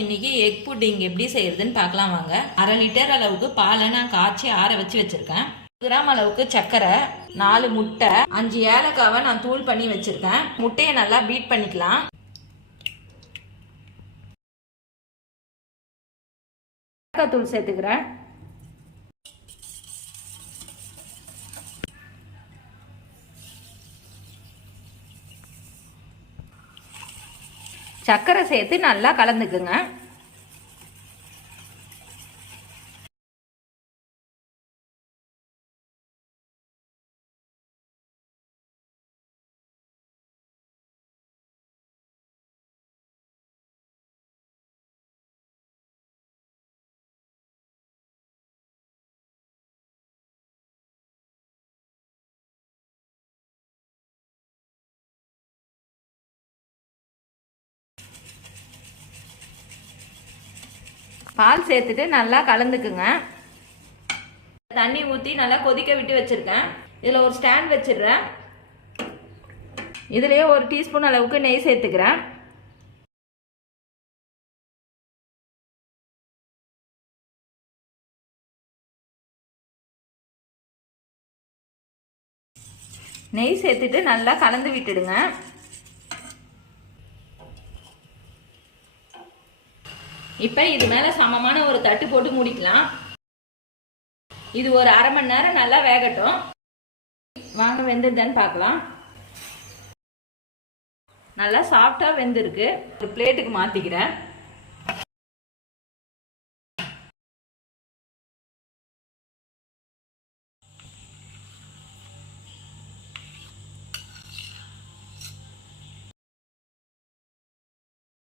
இன்னைக்கு egg pudding எப்படி செய்யறதுன்னு பார்க்கலாம் வாங்க. 1/2 லிட்டர் அளவுக்கு பாலை நான் காய்ச்சி ஆற வச்சு வச்சிருக்கேன். 100 கிராம் அளவுக்கு சர்க்கரை, 4 முட்டை, 5 ஏலக்காவை நான் தூள் பண்ணி வச்சிருக்கேன். முட்டையை நல்லா பீட் பண்ணிக்கலாம். ஏலக்காய் தூள் சேர்த்துக்கிறேன். சர்க்கரை சேர்த்து நல்லா கலந்துக்குங்க. பால் சேர்த்துட்டு நல்லா கலந்துக்குங்க. தண்ணி ஊற்றி நல்லா கொதிக்க விட்டு வச்சிருக்கேன். இதில் ஒரு ஸ்டாண்ட் வச்சிடுறேன். இதுலேயே 1 டீஸ்பூன் அளவுக்கு நெய் சேர்த்துக்கிறேன். நெய் சேர்த்துட்டு நல்லா கலந்து விட்டுடுங்க. இப்போ இது மேலே சமமான ஒரு தட்டு போட்டு மூடிக்கலாம். இது ஒரு 1/2 மணி நேரம் நல்லா வேகட்டும். வாங்க வெந்துடுதான்னு பார்க்கலாம். நல்லா சாஃப்டாக வெந்திருக்கு. ஒரு பிளேட்டுக்கு மாற்றிக்கிறேன்.